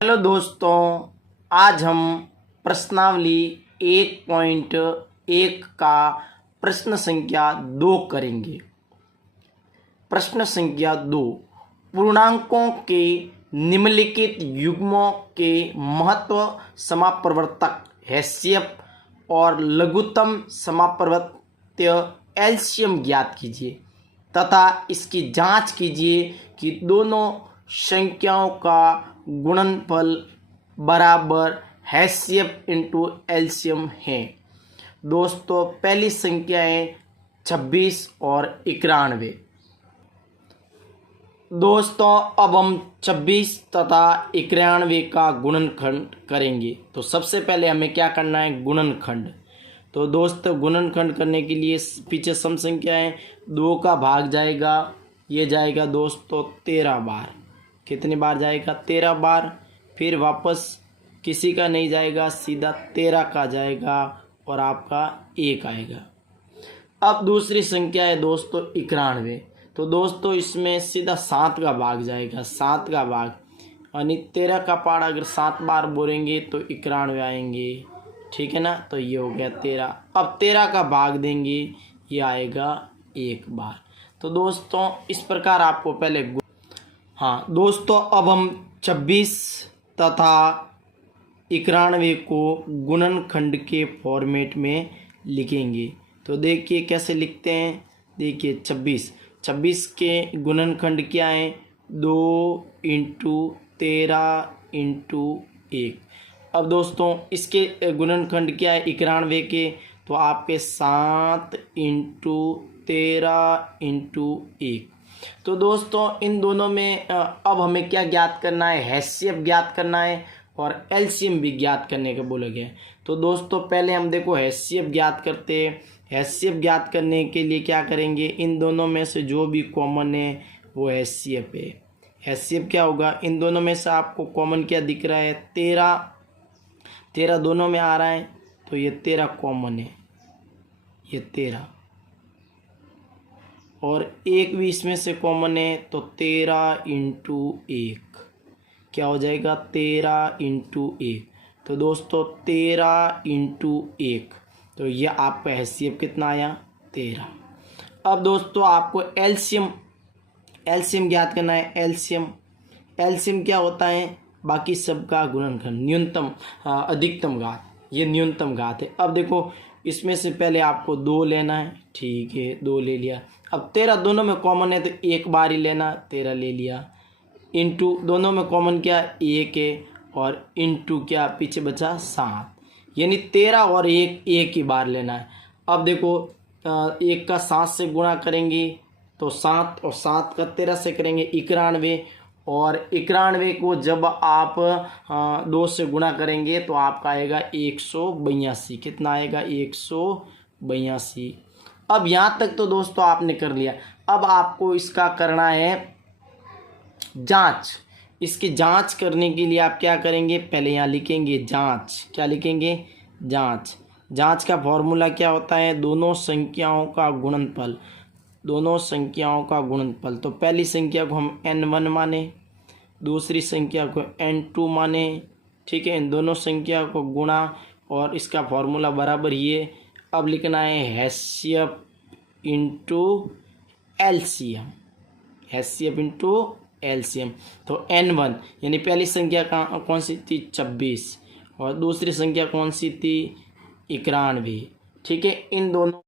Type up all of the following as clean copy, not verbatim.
Hello दोस्तों, आज हम प्रश्नावली 1.1 का प्रश्न संख्या 2 करेंगे। प्रश्न संख्या 2, पूर्णांकों के निम्नलिखित युग्मों के महत्व समापवर्तक हैसियत और लघुत्तम समापवर्त्य एलसीएम ज्ञात कीजिए तथा इसकी जांच कीजिए कि दोनों संख्याओं का गुणनफल बराबर हैसियत इंटू एलसीएम है। दोस्तों, पहली संख्या है 26 और 91। दोस्तों, अब हम 26 तथा 91 का गुणनखंड करेंगे। तो सबसे पहले हमें क्या करना है? गुणनखंड। तो दोस्तों, गुणनखंड करने के लिए पीछे सम संख्या है, 2 का भाग जाएगा, ये जाएगा दोस्तों 13 बार। कितनी बार जाएगा? 13 बार। फिर वापस किसी का नहीं जाएगा, सीधा 13 का जाएगा और आपका 1 आएगा। अब दूसरी संख्या है दोस्तों 91। तो दोस्तों इसमें सीधा 7 का भाग जाएगा, 7 का भाग, यानी 13 का पार्ट अगर 7 बार बोलेंगे तो 91 आएंगे। ठीक है ना? तो ये हो गया 13। अब 13 का भाग देंगे, ये आएगा 1 बार। तो दोस्तों इस प्रकार आपको पहले हाँ दोस्तों, अब हम 26 तथा 91 को गुणनखंड के फॉर्मेट में लिखेंगे। तो देखिए कैसे लिखते हैं। देखिए 26 के गुणनखंड क्या है? 2 इंटू 13 इंटू 1। अब दोस्तों इसके गुणनखंड क्या है 91 के? तो आपके 7 इंटू 13 इंटू 1। तो दोस्तों इन दोनों में अब हमें क्या ज्ञात करना है? हैसियत ज्ञात करना है और एलसीएम भी ज्ञात करने का बोला गया है। तो दोस्तों पहले हम देखो हैसियत ज्ञात करते हैं। हैसियत ज्ञात करने के लिए क्या करेंगे? इन दोनों में से जो भी कॉमन है वो हैसियत है। हैसियत क्या होगा? इन दोनों में से आपको कॉमन क्या दिख रहा है? 13 दोनों में आ रहा है, तो ये 13 कॉमन है, ये 13, और 1 भी इसमें से कॉमन है, तो 13 इंटू 1 क्या हो जाएगा? 13 इंटू 1। तो दोस्तों 13 इंटू 1, तो ये आपका हैसियत कितना आया? 13। अब दोस्तों आपको एलसीएम ज्ञात करना है। एलसीएम क्या होता है? बाकी सबका गुणनखंड, न्यूनतम अधिकतम घात, ये न्यूनतम घात है। अब देखो इसमें से पहले आपको 2 लेना है। ठीक है, 2 ले लिया। अब 13 दोनों में कॉमन है तो 1 बार ही लेना, 13 ले लिया। इंटू दोनों में कॉमन क्या? 1 है, और इंटू क्या पीछे बचा? 7, यानी 13 और 1 ही बार लेना है। अब देखो 1 का 7 से गुणा करेंगे तो 7, और 7 का 13 से करेंगे 91, और 91 को जब आप 2 से गुणा करेंगे तो आपका आएगा 182। कितना आएगा? 182। अब यहाँ तक तो दोस्तों आपने कर लिया। अब आपको इसका करना है जांच। इसकी जांच करने के लिए आप क्या करेंगे? पहले यहाँ लिखेंगे जांच। क्या लिखेंगे? जांच। जांच का फॉर्मूला क्या होता है? दोनों संख्याओं का गुणनफल। दोनों संख्याओं का गुणनफल। तो पहली संख्या को हम n1 माने, दूसरी संख्या को n2 माने। ठीक है, इन दोनों संख्या को गुणा, और इसका फॉर्मूला बराबर ये। अब लिखना है हैसियत इंटू एलसीएम। हैसियत इंटू एलसीएम। तो n1 यानी पहली संख्या कौन सी थी? 26, और दूसरी संख्या कौन सी थी? 91। ठीक है, इन दोनों।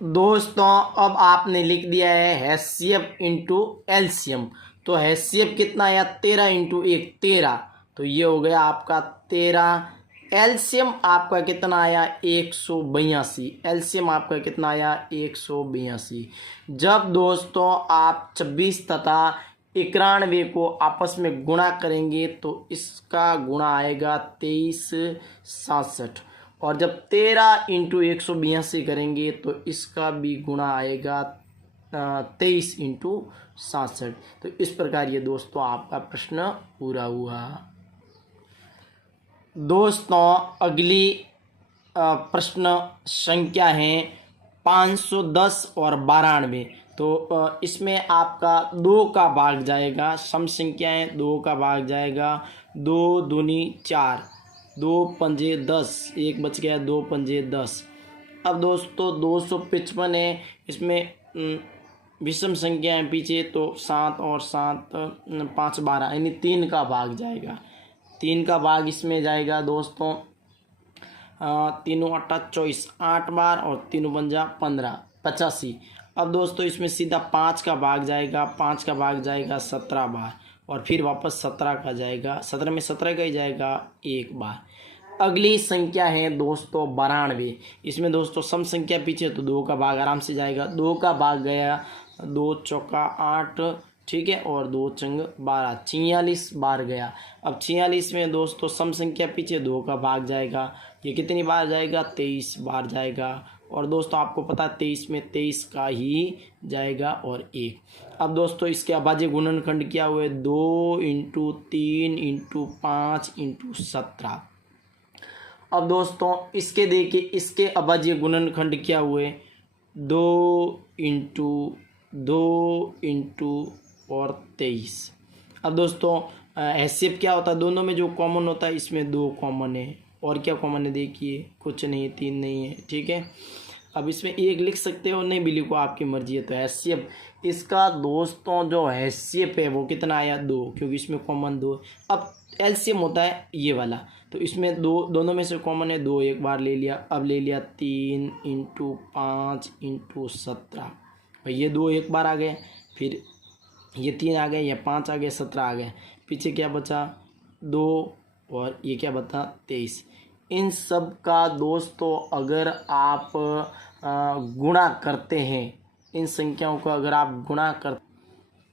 दोस्तों अब आपने लिख दिया है हैसियत इंटू एलसीएम। तो हैसियत कितना आया? 13 इंटू 1, 13। तो ये हो गया आपका 13। एलसीएम आपका कितना आया? 182। एलसीएम आपका कितना आया? 182। जब दोस्तों आप 26 तथा 91 को आपस में गुणा करेंगे तो इसका गुणा आएगा 2367, और जब 13 इंटू 182 करेंगे तो इसका भी गुणा आएगा 23 इंटू 67। तो इस प्रकार ये दोस्तों आपका प्रश्न पूरा हुआ। दोस्तों अगली प्रश्न संख्या है 510 और 92। तो इसमें आपका 2 का भाग जाएगा, सम संख्या है, 2 का भाग जाएगा, 2 दूनी 4, 2 पंजे 10, एक बच गया, 2 पंजे 10। अब दोस्तों 255 है, इसमें विषम संख्या है पीछे, तो 7 और 7 5 12, यानी 3 का भाग जाएगा, 3 का भाग इसमें जाएगा दोस्तों, तीनों 8 24, 8 बार और तीनों पंजा 15, 85। अब दोस्तों इसमें सीधा 5 का भाग जाएगा, 5 का भाग जाएगा 17 बार और फिर वापस 17 का जाएगा, 17 में 17 का ही जाएगा 1 बार। अगली संख्या है दोस्तों 92। इसमें दोस्तों सम संख्या पीछे, तो 2 का भाग आराम से जाएगा, 2 का भाग गया, 2 चौका 8, ठीक है, और 2 चंग 12, 46 बार गया। अब 46 में दोस्तों सम संख्या पीछे, 2 का भाग जाएगा, ये कितनी बार जाएगा, 23 बार जाएगा। और दोस्तों आपको पता है 23 में 23 का ही जाएगा और 1। अब दोस्तों इसके अभाज्य गुणनखंड क्या हुए, 2 × 3 × 5 × 17। अब दोस्तों इसके देखिए, इसके अभाज्य गुणनखंड क्या हुए, 2 × 2 × और 23। अब दोस्तों HCF क्या होता है, दोनों में जो कॉमन होता है, इसमें 2 कॉमन है, और क्या कॉमन है देखिए, कुछ नहीं, 3 नहीं है, ठीक है। अब इसमें 1 लिख सकते हो, नहीं भी लिखो, आपकी मर्जी है। तो HCF इसका दोस्तों जो HCF है वो कितना आया, 2, क्योंकि इसमें कॉमन 2। अब LCM होता है ये वाला, तो इसमें दोनों में से कॉमन है 2, एक बार ले लिया। अब ले लिया 3 × 5 × 17, भाई ये 2 एक बार आ गए, फिर ये 3 आ गए, ये 5 आ गए, 17 आ गए, पीछे क्या बचा, 2, और ये क्या बता, 23। इन सब का दोस्तों अगर आप गुणा करते हैं, इन संख्याओं को अगर आप गुणा कर,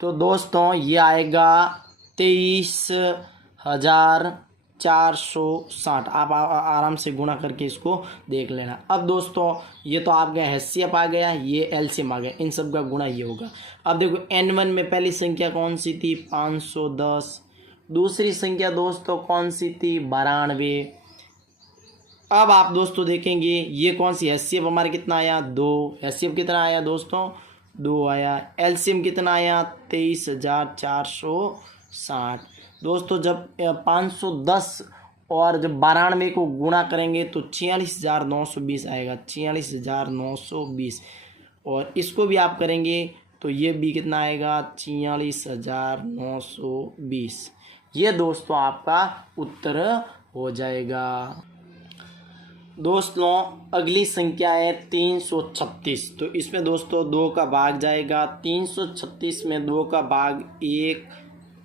तो दोस्तों ये आएगा 23,460। आप आराम से गुणा करके इसको देख लेना। अब दोस्तों ये तो आपका HCF आ गया, ये LCM आ गया, इन सब का गुणा ये होगा। अब देखो N1 में पहली संख्या कौन सी थी, 510। दूसरी संख्या दोस्तों कौन सी थी, 92। अब आप दोस्तों देखेंगे ये कौन सी, HCF हमारे कितना आया, 2। HCF कितना आया दोस्तों, 2 आया। LCM कितना आया, 23,460। दोस्तों जब 510 और जब 92 को गुणा करेंगे तो 46,920 आएगा, 46,920। और इसको भी आप करेंगे तो ये भी कितना आएगा, 46,920। ये दोस्तों आपका उत्तर हो जाएगा। दोस्तों अगली संख्या है 336। तो इसमें दोस्तों 2 का भाग जाएगा, 336 में 2 का भाग 1,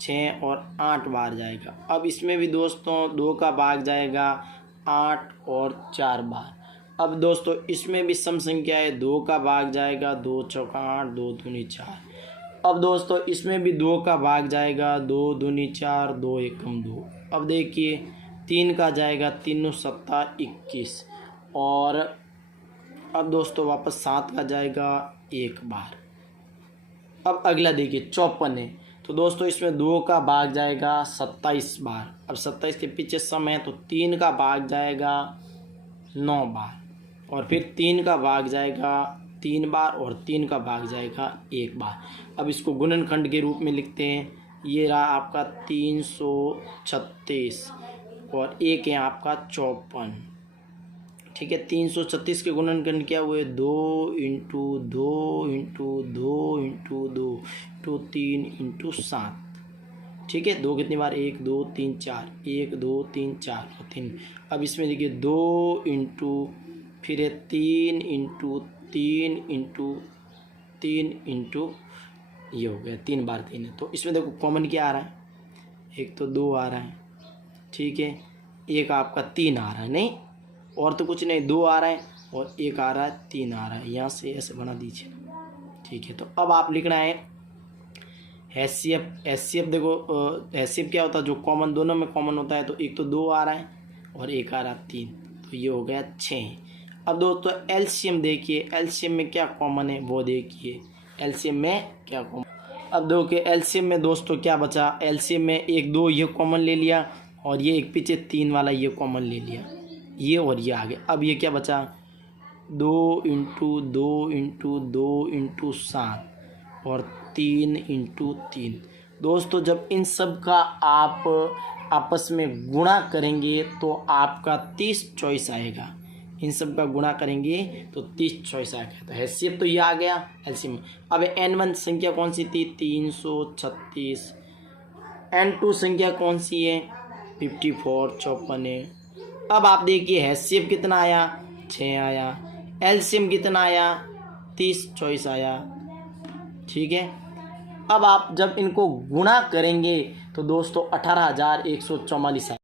6 और 8 बार जाएगा। अब इसमें भी दोस्तों 2 का भाग जाएगा 8 और 4 बार। अब दोस्तों इसमें भी सम संख्या है, 2 का भाग जाएगा, 2 चौका 8, 2 दूनी 4। अब दोस्तों इसमें भी 2 का भाग जाएगा, 2 दूनी 4, 2 एकम 2। अब देखिए 3 का जाएगा, 3 7 21। और अब दोस्तों वापस 7 का जाएगा 1 बार। अब अगला देखिए 54 है, तो दोस्तों इसमें 2 का भाग जाएगा 27 बार। अब 27 के पीछे सम है, तो 3 का भाग जाएगा 9 बार, और फिर 3 का भाग जाएगा 3 बार, और 3 का भाग जाएगा 1 बार। अब इसको गुणनखंड के रूप में लिखते हैं, ये रहा आपका 336 और 1 है आपका 54, ठीक है। 336 के गुणनखंड क्या हुए, 2 × 2 × 2 × 2 × 3 × 7, ठीक है। 2 कितनी बार, 1 2 3 4, 1 2 3 4 और 3। अब इसमें देखिए 2 × फिर 3 × 3 × 3 × ये हो गया, 3 बार 3 है। तो इसमें देखो कॉमन क्या आ रहा है, एक तो 2 आ रहा है, ठीक है, एक आपका 3 आ रहा है, नहीं और तो कुछ नहीं, 2 आ रहा है और 1 आ रहा है, 3 आ रहा है, यहाँ से ऐसे बना दीजिए, ठीक है। तो अब आप लिखना है HCF देखो HCF क्या होता है, जो कॉमन दोनों में कॉमन होता है, तो एक तो 2 आ रहा है और एक आ रहा है 3, तो ये हो गया 6। अब दोस्तों LCM देखिए, LCM में क्या कॉमन है वो देखिए, LCM में क्या कॉमन। अब देखिए LCM में दोस्तों क्या बचा, LCM में 1 2 ये कॉमन ले लिया, और ये एक पीछे 3 वाला ये कॉमन ले लिया, ये और ये आ गया। अब ये क्या बचा, 2 × 2 × 2 × 7, और 3 इंटू 3। दोस्तों जब इन सब का आप आपस में गुणा करेंगे तो आपका 30 चॉइस आएगा। इन सब का गुणा करेंगे तो 30 चॉइस आएगा। तो हैसियत तो ये आ गया एलसीएम। अब n1 संख्या कौन सी थी? 336। n2 संख्या कौन सी है? 54 54 है। अब आप देखिए हैसियत कितना आया? 6 आया। एलसीएम कितना आया? 30 चॉइस आया। ठीक है। अब आप जब इनको गुणा करेंगे तो दोस्तों 18,144 आए।